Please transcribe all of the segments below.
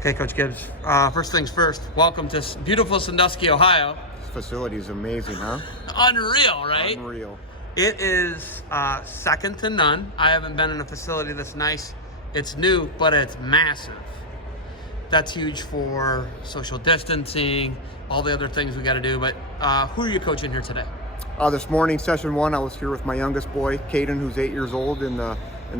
Okay, Coach Gibbs. First things first, welcome to beautiful Sandusky, Ohio. This facility is amazing, huh? Unreal, right? Unreal. It is second to none. I haven't been in a facility this nice. It's new, but it's massive. That's huge for social distancing, all the other things we got to do. But who are you coaching here today? This morning, session one, I was here with my youngest boy, Caden, who's 8 years old in the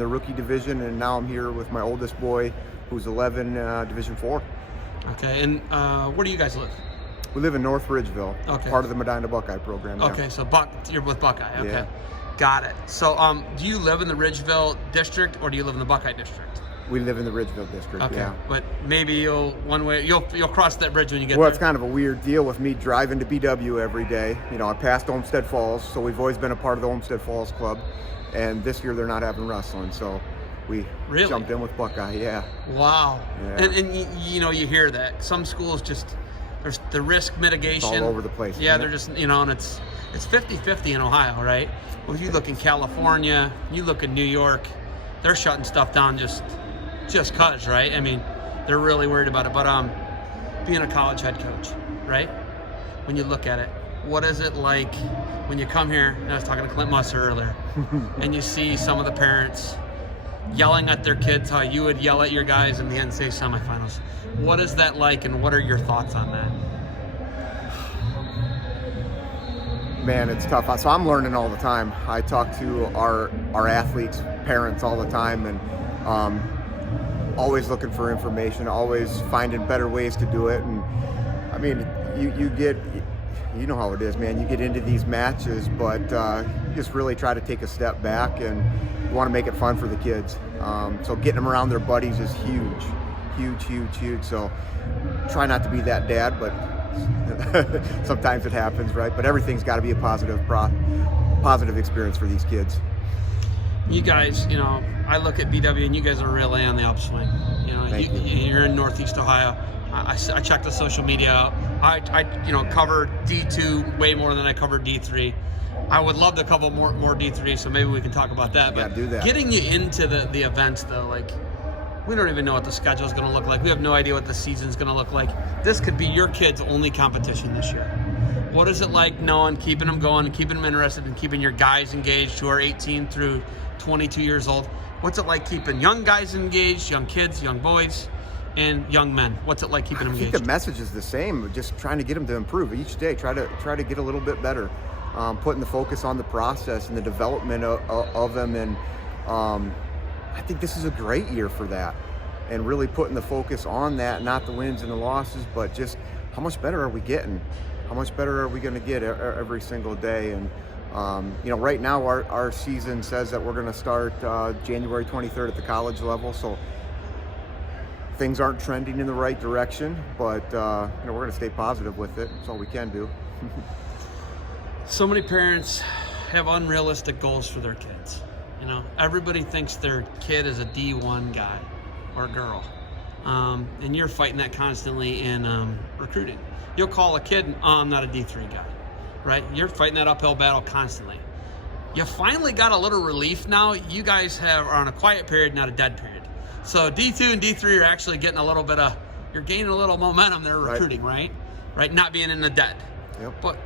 rookie division, and now I'm here with my oldest boy, who's 11, Division 4. Okay, and where do you guys live? We live in North Ridgeville, okay. Part of the Medina Buckeye program. Okay, so you're with Buckeye. Okay, yeah. Got it. So, do you live in the Ridgeville district or do you live in the Buckeye district? We live in the Ridgeville district. Okay, yeah. But maybe you'll cross that bridge when you get there. Well, it's kind of a weird deal with me driving to BW every day. You know, I passed Olmsted Falls, so we've always been a part of the Olmsted Falls Club, and this year they're not having wrestling, so we jumped in with Buckeye. Yeah. Wow. Yeah. And you hear that some schools just there's the risk mitigation. It's all over the place. Yeah, they're just and it's 50-50 in Ohio, right? Well, if you look in California, you look in New York, they're shutting stuff down just cause, right? I mean, they're really worried about it. But being a college head coach, right? When you look at it, what is it like when you come here? And I was talking to Clint Musser earlier, and you see some of the parents yelling at their kids how you would yell at your guys in the NCAA semifinals. What is that like, and what are your thoughts on that? Man, it's tough. So I'm learning all the time. I talk to our athletes' parents all the time, and always looking for information, always finding better ways to do it. And I mean, you know how it is, man. You get into these matches, but you just really try to take a step back, and you want to make it fun for the kids. So getting them around their buddies is huge. So try not to be that dad, but sometimes it happens, right? But everything's got to be a positive experience for these kids. You guys, I look at BW and you guys are really on the upswing. You're in Northeast Ohio. I checked the social media out. I covered D2 way more than I covered D3. I would love to cover more D3, so maybe we can talk about that. But do that. Getting you into the events, though, like, we don't even know what the schedule is going to look like. We have no idea what the season's going to look like. This could be your kid's only competition this year. What is it like knowing, keeping them going, and keeping them interested, and keeping your guys engaged who are 18 through 22 years old? What's it like keeping young guys engaged, young kids, young boys, and young men? What's it like keeping them engaged? I think the message is the same, just trying to get them to improve each day, try to get a little bit better, putting the focus on the process and the development of them. And I think this is a great year for that, and really putting the focus on that, not the wins and the losses, but just how much better are we getting? How much better are we going to get every single day? And right now our season says that we're going to start January 23rd at the college level, so things aren't trending in the right direction, but we're going to stay positive with it. That's all we can do. So many parents have unrealistic goals for their kids. Everybody thinks their kid is a D1 guy or girl, and you're fighting that constantly in recruiting. You'll call a kid, I'm not a D3 guy, right? You're fighting that uphill battle constantly. You finally got a little relief now. You guys are on a quiet period, not a dead period. So D2 and D3 are actually getting a little bit you're gaining a little momentum there recruiting, right? Right, not being in the dead. Yep. But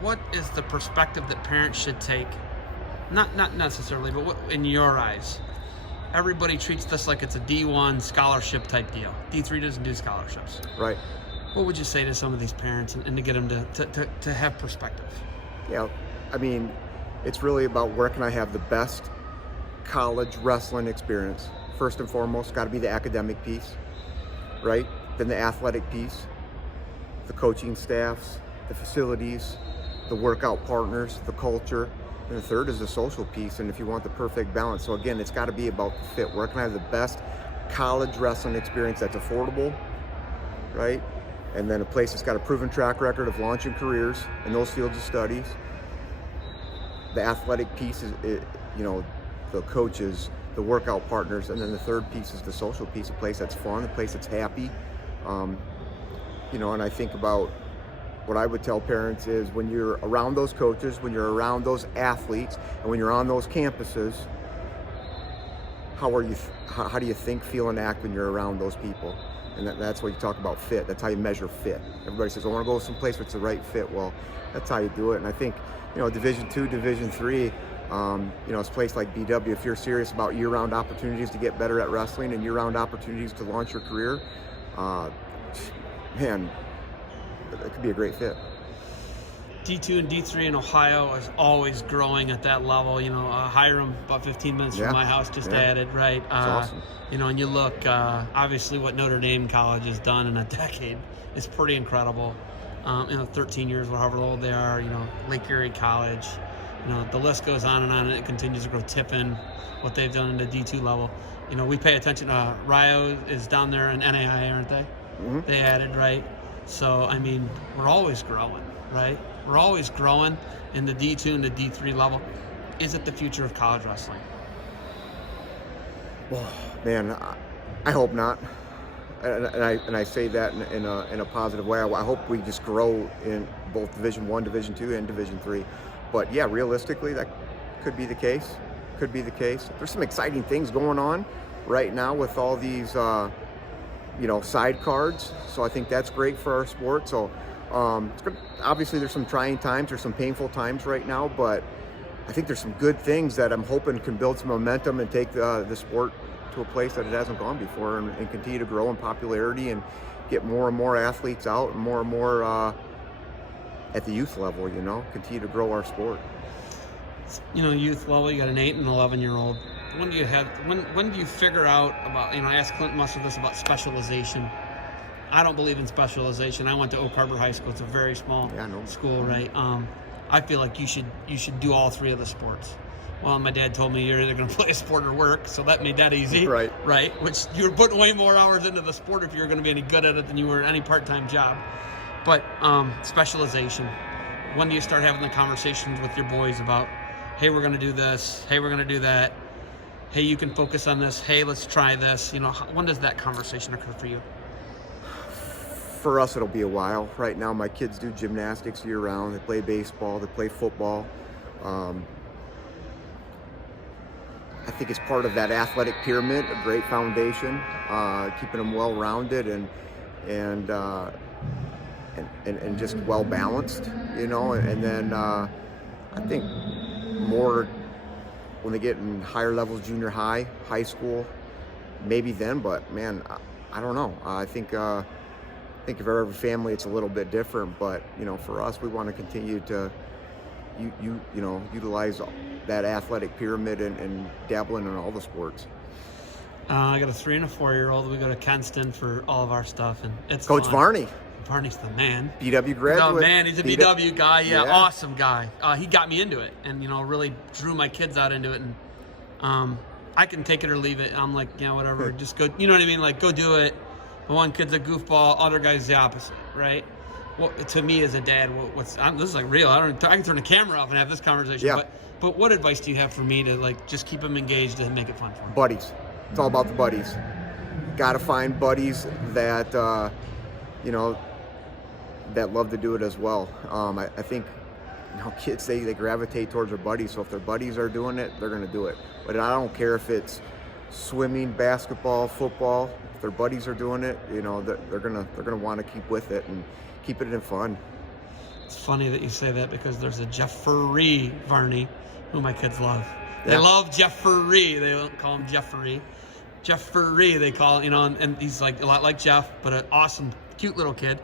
what is the perspective that parents should take? Not necessarily, but what, in your eyes, everybody treats this like it's a D1 scholarship type deal. D3 doesn't do scholarships. Right. What would you say to some of these parents and to get them to have perspective? Yeah, I mean, it's really about where can I have the best college wrestling experience. First and foremost, got to be the academic piece, right? Then the athletic piece, the coaching staffs, the facilities, the workout partners, the culture. And the third is the social piece, and if you want the perfect balance. So again, it's got to be about the fit. Where can I have the best college wrestling experience that's affordable, right? And then a place that's got a proven track record of launching careers in those fields of studies. The athletic piece is, the coaches, the workout partners, and then the third piece is the social piece, a place that's fun, a place that's happy. And I think about what I would tell parents is when you're around those coaches, when you're around those athletes, and when you're on those campuses, how do you think, feel, and act when you're around those people? And that's what you talk about fit. That's how you measure fit. Everybody says, I want to go someplace where it's the right fit. Well, that's how you do it. And I think, Division II, Division III, it's a place like BW. If you're serious about year-round opportunities to get better at wrestling and year-round opportunities to launch your career, man, it could be a great fit. D2 and D3 in Ohio is always growing at that level. Hiram, about 15 minutes from my house, just added, right? That's awesome. And you look, obviously what Notre Dame College has done in a decade is pretty incredible. 13 years, however old they are, Lake Erie College, the list goes on and it continues to grow. Tiffin, what they've done in the D2 level. We pay attention. Rio is down there in NAI, aren't they? Mm-hmm. They added, right? So, we're always growing, right? We're always growing in the D2 and the D3 level. Is it the future of college wrestling? Well, man, I hope not. And I say that in a positive way. I hope we just grow in both Division I, Division II, and Division III. But yeah, realistically, that could be the case. Could be the case. There's some exciting things going on right now with all these, side cards. So I think that's great for our sport. So obviously there's some trying times, there's some painful times right now, but I think there's some good things that I'm hoping can build some momentum and take the sport to a place that it hasn't gone before, and continue to grow in popularity and get more and more athletes out and more at the youth level, continue to grow our sport. Youth level, you got an 8 and 11-year-old. When do you figure out about, I asked Clint Musser this about specialization. I don't believe in specialization. I went to Oak Harbor High School. It's a very small school, right? I feel like you should do all three of the sports. Well, my dad told me you're either going to play a sport or work, so that made that easy. Right. Which you were putting way more hours into the sport if you were going to be any good at it than you were at any part-time job. But specialization. When do you start having the conversations with your boys about, hey, we're going to do this. Hey, we're going to do that. Hey, you can focus on this. Hey, let's try this. When does that conversation occur for you? For us, it'll be a while. Right now, my kids do gymnastics year-round. They play baseball. They play football. I think it's part of that athletic pyramid, a great foundation, keeping them well-rounded and just well-balanced, And then I think more when they get in higher levels, junior high, high school, maybe then. But man, I don't know. I think for every family it's a little bit different. But for us, we want to continue to utilize that athletic pyramid and dabbling in all the sports. I got a 3 and a 4-year-old. We go to Kenston for all of our stuff, and it's Coach fun. Varney. Varney's the man. BW graduate. Oh man, he's a BW guy. Yeah, awesome guy. He got me into it, and really drew my kids out into it. And I can take it or leave it. I'm like, whatever. Just go. You know what I mean? Like, go do it. But one kid's a goofball, other guy's the opposite, right? Well, to me as a dad, this is like real. I can turn the camera off and have this conversation. Yeah. But what advice do you have for me to just keep them engaged and make it fun for them? Buddies. It's all about the buddies. Got to find buddies that that love to do it as well. I think kids they gravitate towards their buddies. So if their buddies are doing it, they're going to do it. But I don't care if it's swimming, basketball, football. If their buddies are doing it, they're gonna want to keep with it and keep it in fun. It's funny that you say that because there's a Jeffrey Varney who my kids love. They love Jeffrey. They don't call him Jeffrey. Jeffrey, they call it, and he's like a lot like Jeff, but an awesome, cute little kid.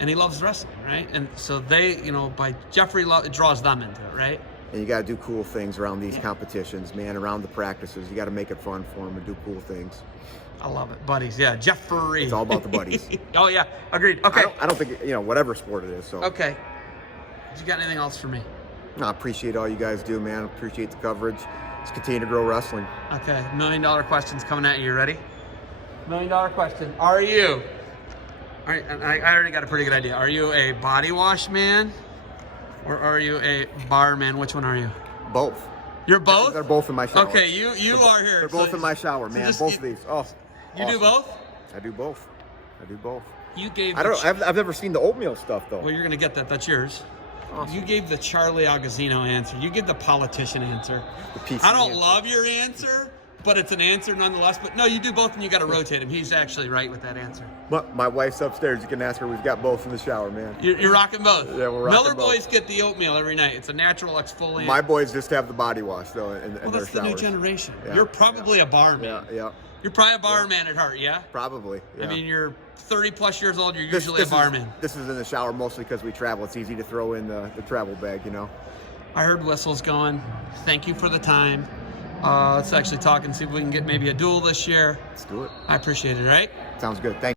And he loves wrestling, right? And so they, by Jeffrey, it draws them into it, right? And you got to do cool things around these competitions, man, around the practices. You got to make it fun for them and do cool things. I love it. Buddies, yeah. Jeffrey. It's all about the buddies. Oh, yeah. Agreed. Okay. I don't think, whatever sport it is. So. Okay. You got anything else for me? No, I appreciate all you guys do, man. Appreciate the coverage. Let's continue to grow wrestling. Okay. $1 million questions coming at you. You ready? $1 million question. Are you? All right, I already got a pretty good idea. Are you a body wash man or are you a bar man? Which one are you? Both. You're both? They're both in my shower. Okay, you are here. They're both in my shower, man. Both of these. Oh, you awesome. Do both? I do both. You gave. I've never seen the oatmeal stuff though. Well, you're gonna get that. That's yours. Awesome. You gave the Charlie Agozzino answer. You give the politician answer. I don't love your answer, but it's an answer nonetheless. But no, you do both, and you got to rotate him. He's actually right with that answer. My wife's upstairs. You can ask her. We've got both in the shower, man. You're rocking both. Yeah, we're rocking Miller both. boys get the oatmeal every night. It's a natural exfoliant. My boys just have the body wash though in well, their that's the new showers. generation. Yeah, You're probably a barman. Yeah. You're probably a barman at heart, yeah? Probably. Yeah. I mean, you're 30 plus years old. You're usually a barman. This is in the shower mostly because we travel. It's easy to throw in the travel bag, you know. I heard whistles going. Thank you for the time. Let's actually talk and see if we can get maybe a duel this year. Let's do it. I appreciate it, all right? Sounds good. Thank you.